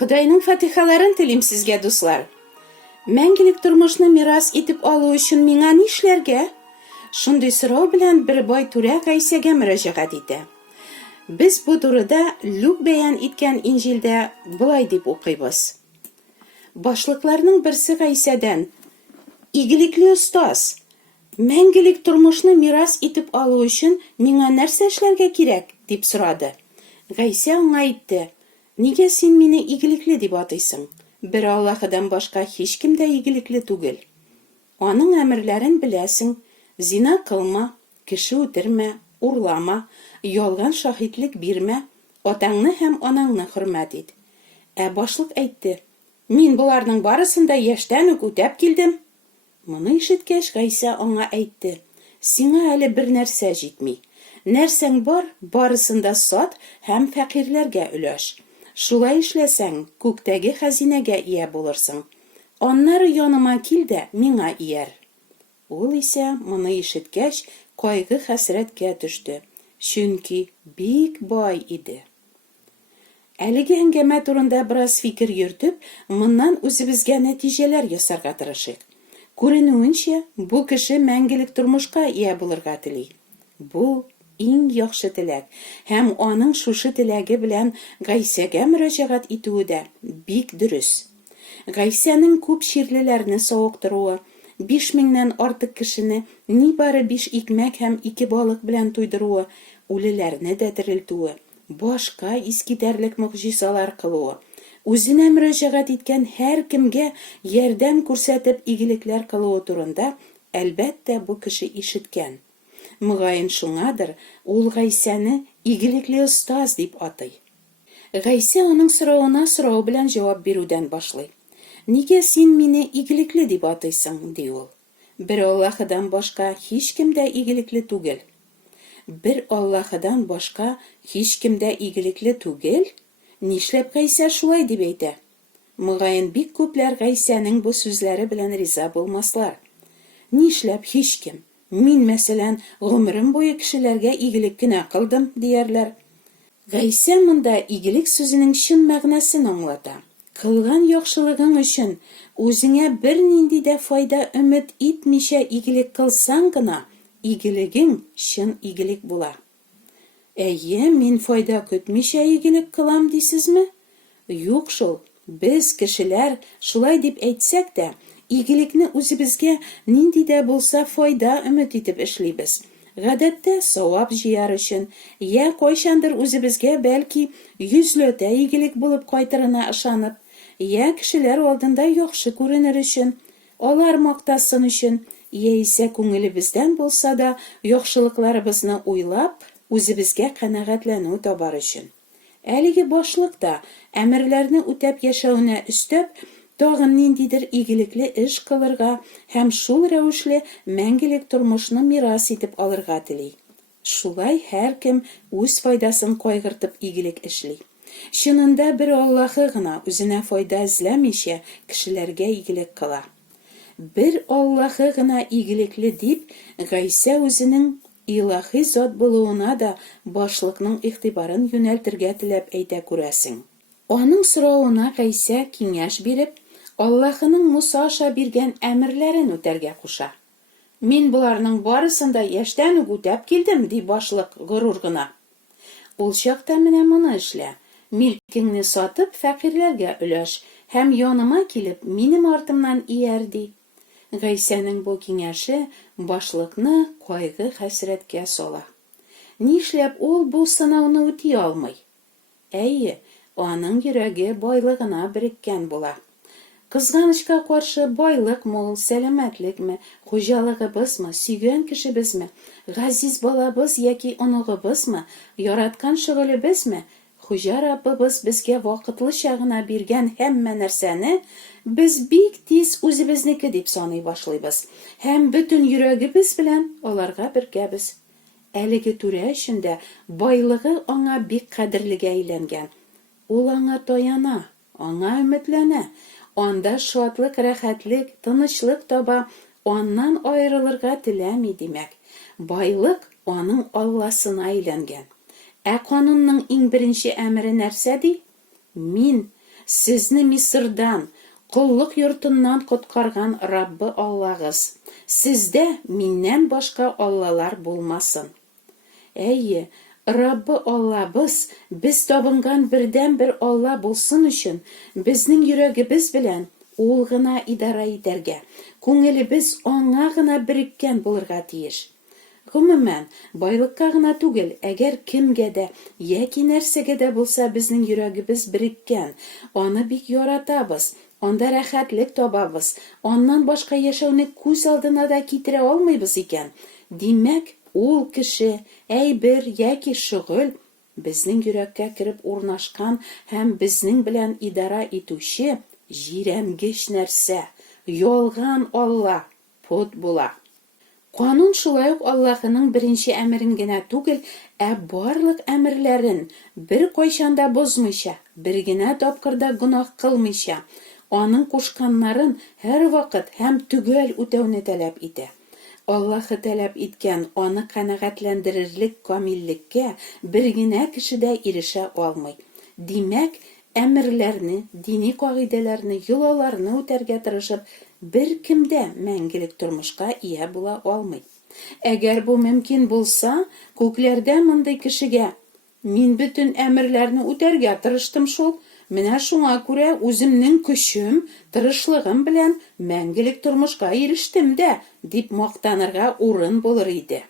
Худайның фатихаларын телим сезгә, дуслар. Мәңгелек тормышны мирас итеп алу өчен миңа нишләргә? Шундый сорау белән бер бай түрә Гайсәгә мөрәҗәгать итә. Без бу турыда Люк бәян иткән Инҗилдә булай дип укыйбыз. Башлыкларның берсе Гайсәдән: "Игелекле устаз, мәңгелек тормышны мирас итеп алу өчен миңа нәрсә эшләргә кирәк?" дип сорады. Гайсә аңа әйтте: "Нигә син мине игелекле дип атыйсың? Бер Аллаһыдан башка һичкем дә игелекле түгел. Аның әмерләрен беләсең: зина кылма, кеше үтермә, урлама, ялган шаһидлек бирмә, атаңны һәм анаңны хөрмәт ит." Башлык әйтте: "Мин буларның барысын да яшьтән үк үтәп килдем." Моны ишеткәч, Гайсә аңа әйтте: "Сиңа әле бер нәрсә җитми. Нәрсәң бар, барысын да сат һәм фәкыйрьләргә өләш. Шулай эшләсәң, күктәге хәзинәгә ия булырсың. Аннары яныма кил дә миңа ияр." Ул исә моны ишеткәч, кайгы-хәсрәткә төште, чөнки бик бай иде. Әлеге әңгәмә турында бераз фикер йөртеп, моннан үзебезгә нәтиҗәләр ясарга тырышыйк. Күренүенчә, бу кеше мәңгелек тормышка ия булырга тели. Бу иң яхшы теләк, һәм аның шушы теләге белән Гайсәгә мөрәҗәгать итүе дә бик дөрес. Гайсәнең күп чирлеләрне савыктыруы, 5000-нән артык кешене нибары 5 икмәк һәм 2 балык белән туйдыруы, үлеләрне дә терелтүе, башка искитәрлек мөгъҗизалар кылуы, үзенә мөрәҗәгать иткән һәр кемгә ярдәм күрсәтеп игелекләр кылуы турында, әлбәттә, бу кеше ишеткән. Мөгаен шуңадыр, ул Гайсәне игелекле устаз дип атый. Гайсә аның сорауына сорау белән җавап бирүдән башлый. "Нигә син мине игелекле дип атыйсың?" ди ул. "Бер Аллаһыдан башка һичкем дә игелекле түгел." Бер Аллаһыдан башка һичкем дә игелекле түгел? Нишләп Гайсә шулай дип әйтә? Мөгаен бик күпләр Гайсәнең бу сүзләре белән риза булмаслар. Нишләп һичкем? Мин, мәсәлән, гомерем буе кешеләргә игелек кенә кылдым, диярләр. Гайсә монда игелек сүзенең чын мәгънәсен аңлата. Кылган яхшылыгың өчен үзеңә бер нинди дә файда өмет итмичә игелек кылсаң гына, игелегең чын игелек була. Әйе, мин файда көтмичә игелек кылам дисезме? Юк шул, без кешеләр шулай дип әйтсәк тә, игелекне үзебезгә нинди дә булса файда өмет итеп эшлибез. Гадәттә савап җыяр өчен, я кайчандыр үзебезгә бәлки 100ләтә игелек булып кайтырына ышанып, я кешеләр алдында яхшы күренер өчен, алар мактасын өчен, яисә күңелебездән булса да яхшылыкларыбызны уйлап, үзебезгә канәгатьләнү табар өчен. Әлеге башлык та әмерләрне үтәп яшәүенә өстәп, тагын ниндидер игелекле эш кылырга һәм шул рәвешле мәңгелек тормышны мирас итеп алырга тели. Шулай һәркем үз файдасын кайгыртып игелек эшли. Чынында бер Аллаһы гына үзенә файда эзләмичә кешеләргә игелек кыла. Бер Аллаһы гына игелекле дип, Гайсә үзенең илаһи зат булуына да башлыкның игътибарын юнәлтергә теләп әйтә күрәсең. Аның сорауына Гайсә киңәш биреп, Аллаһының Муса аша биргән әмерләрен үтәргә куша. "Мин буларның барысын да яшьтән үк үтәп килдем", ди башлык горур гына. "Ул чакта менә моны эшлә. Милкеңне сатып, фәкыйрьләргә өләш һәм яныма килеп, минем артымнан ияр", ди. Гайсәнең бу киңәше башлыкны кайгы-хәсрәткә сала. Нишләп ул бу сынауны үти алмый? Әйе, аның йөрәге байлыгына береккән була. Кызганычка каршы, байлык мул, сәламәтлекме, хуҗалыгыбызмы, сөйгән кешебезме, газиз балабыз яки оныгыбызмы, яраткан шөгылебезме, Хуҗа Раббыбыз безгә вакытлыча гына биргән һәммә нәрсәне без бик тиз үзебезнеке дип саный башлыйбыз һәм бөтен йөрәгебез белән аларга бергәбез. Әлеге түрә өчен байлыгы аңа бик кадерлегә әйләнгән. Ул аңа таяна, аңа өметләнә, анда шатлык, рәхәтлек, тынычлык таба, аннан аерылырга теләми димәк. Байлык аның Алласына әйләнгән. Канунның иң беренче әмере нәрсә ди? Мин Сезне Мисырдан, құллық йортыннан құтқарған Раббы Аллағыз. Сездә миннән башка аллалар булмасын. Әйе, Раббы Аллабыз без табынган бердән бер Алла булсын өчен, безнең йөрәгебез белән ул гына идара итәргә, күңелебез аңа гына береккән булырга тиеш. Гомумән, байлыкка гына түгел, әгәр кемгә дә яки нәрсәгә дә булса безнең йөрәгебез береккән, аны бик яратабыз, анда рәхәтлек табабыз, аннан башка яшәүне күз алдына да китерә алмыйбыз икән. Димәк, ул кеше, әйбер яки шөгыль безнең йөрәккә кереп урнашкан һәм безнең белән идара итүче җирәнгеч нәрсә, ялган Алла, пот була. Канун шулай ук Аллаһының беренче әмерен генә түгел, барлык әмерләрен бер кайчанда бозмыйча, бер генә тапкырда гөнаһ кылмыйча, аның кушканнарын һәр вакыт һәм төгәл үтәүне таләп итә. Аллаһы таләп иткән аны канәгатьләндерерлек камиллеккә бер генә кеше дә ирешә алмый. Димәк, әмерләрне, дини кагыйдәләрне, йолаларны үтәргә тырышып, бер кемдә мәңгелек тормышка ия була алмый. Әгәр бу мөмкин булса, күкләрдә мондый кешегә: "Мин бөтен әмерләрне үтәргә тырыштым шул, менә шуңа күрә үземнең көчем, тырышлыгым белән мәңгелек тормышка ирештем дә", дип мактанырга урын булыр иде.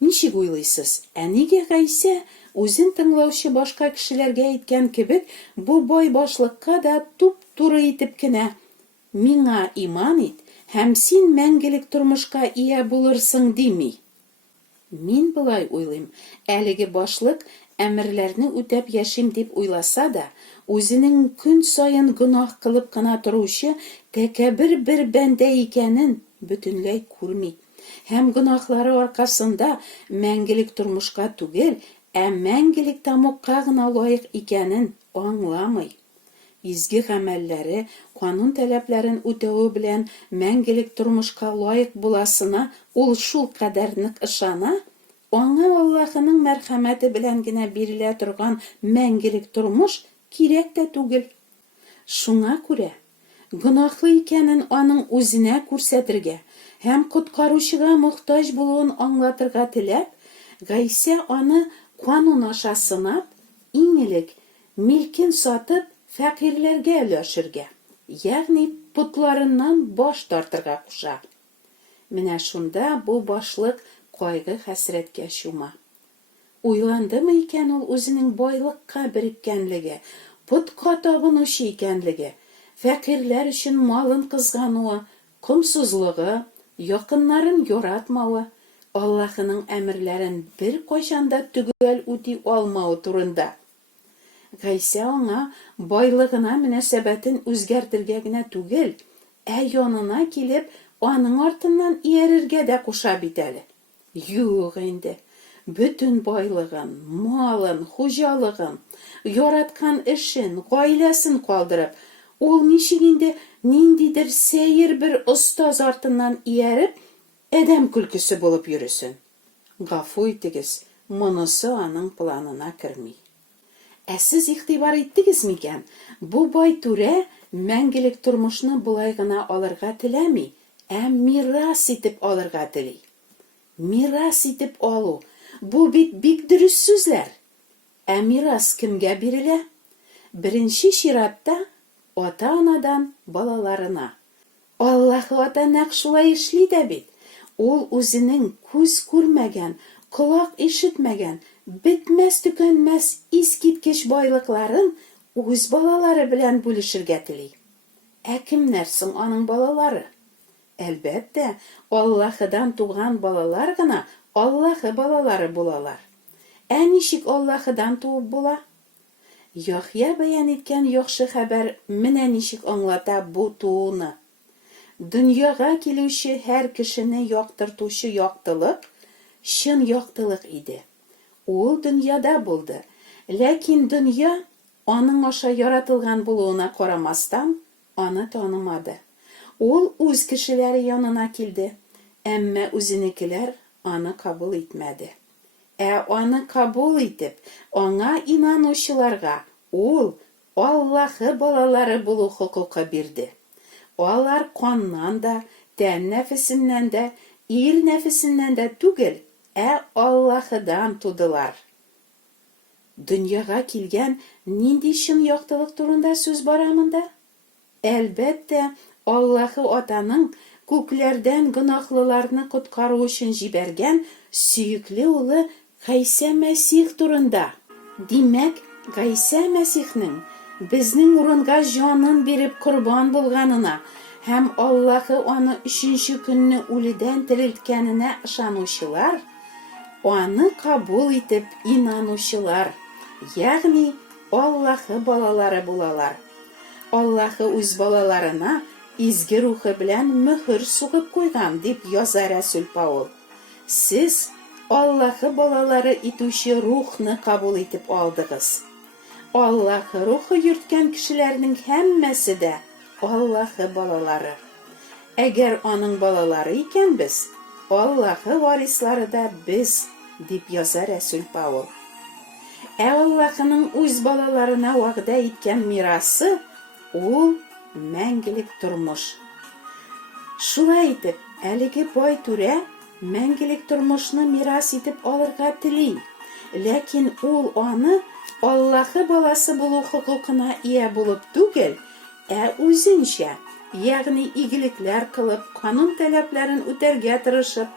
Ничек уйлыйсыз? Нигә Гайсә үзен тыңлаучы башка кешеләргә әйткән кебек, бу бай башлыкка да туп-туры итеп кенә: "Миңа иман ит, һәм син мәңгелек тормышка ия булырсың" дими? Мин булай уйлыйм, әлеге башлык әмерләрне үтәп яшим дип уйласа да, үзенең көн саен гөнаһ кылып кына торучы тәкәббер бер бәндә икәнен бөтенләй күрми. Һәм гөнаһлары аркасында мәңгелек тормышка түгел, мәңгелек тамукка гына лаек икәнен аңламый. Изге гамәлләре, канун таләпләрен үтәүе белән мәңгелек тормышка лаек буласына ул шул кадәр нык ышана, аңа Аллаһының мәрхәмәте белән генә бирелә торган мәңгелек тормыш кирәк тә түгел. Шуңа күрә гөнаһлы икәнен аның үзенә күрсәтергә һәм коткаручыга мохтаҗ булуын аңлатырга теләп, Гайсә аны канун аша сынап, иң элек милкен сатып фәкыйрьләргә өләшергә, ягъни путларыннан баш тартырга куша. Менә шунда бу башлык кайгы-хәсрәткә чума. Уйландымы икән ул үзенең байлыкка береккәнлеге, путка табынучы икәнлеге, фәкыйрьләр өчен малын кызгануы, комсызлыгы, якыннарын яратмавы, Аллаһының әмерләрен бер кайчанда төгәл үти алмауы турында. Гайсә аңа байлыгына мөнәсәбәтен үзгәртергә генә түгел, янына килеп, аның артыннан иярергә дә куша бит әле. Юк инде, бөтен байлыгын, малын, хуҗалыгын, яраткан эшен, гаиләсен калдырып, ул ничек инде ниндидер сәер бер остаз артыннан ияреп, әдәм көлкесе булып йөресен. Гафу итегез, монысы аның планына керми. Сез игътибар иттегез микән? Бу бай түрә мәңгелек тормышны булай гына алырга теләми, мирас итеп алырга тели. Мирас итеп алу, бу бик дөрес сүзләр. Мирас кемгә бирелә? Беренче чиратта ата-анадан балаларына. Аллаһы ата нәкъ шулай эшли дә бит. Ул үзенең күз күрмәгән, колак ишетмәгән, бетмәс-төкәнмәс искиткеч байлыкларын үз балалары белән бүлешергә тели. Кемнәр соң аның балалары? Әлбәттә, Аллаһыдан туган балалар гына Аллаһы балалары булалар. Ничек Аллаһыдан туып була? Яхья бәян иткән яхшы хәбәр менә ничек аңлата бу тууны. Дөньяга килүче һәр кешене яктыртучы яктылык чын яктылык иде. Ул дөньяда булды, ләкин дөнья аның аша яратылган булуына карамастан аны танымады. Ул үз кешеләре янына килде, әмма үзенекеләр аны кабул итмәде. Аны кабул итеп, аңа инанучыларга ул Аллаһы балалары булу хокукы бирде. Алар каннан да, тән нәфесеннән дә, ир нәфесеннән дә түгел, Аллаһыдан тудылар. Дөньяга килгән нинди чын яктылык турында сүз бара монда? Әлбәттә, Аллаһы Атаның күкләрдән гөнаһлыларны коткару өчен җибәргән сөекле улы Гайса Мәсих турында. Димәк, Гайса Мәсихнең безнең урынга җанын биреп корбан булганына һәм Аллаһы аны 3нче көнне үледән терелткәненә ышанучылар, аны кабул итеп инанучылар, ягъни Аллаһы балалары булалар. Аллаһы үз балаларына изге рухы белән мөһер сугып куйган, дип яза Рәсүл Паул. Сез Аллаһы балалары итүче рухны кабул итеп алдыгыз. Аллаһы рухы йөрткән кешеләрнең һәммәсе дә Аллаһы балалары. Әгәр аның балалары икәнбез, Аллаһы варислары да без, дип яза Рәсүл Паул. Аллаһының үз балаларына вәгъдә иткән мирасы ул мәңгелек тормыш. Шулай итеп, әлеге бай түрә мәңгелек тормышны мирас итеп алырга тели, ләкин ул аны Аллаһы баласы булу хокукына ия булып түгел, үзенчә, ягъни игелекләр кылып, канун таләпләрен үтәргә тырышып,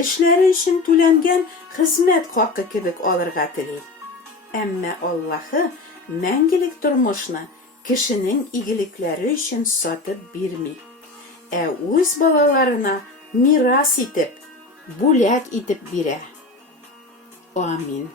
эшләре өчен түләнгән хезмәт хакы кебек алырга тели. Әмма Аллаһы мәңгелек тормышны кешенең игелекләре өчен сатып бирми, үз балаларына мирас итеп, бүләк итеп бирә. Амин.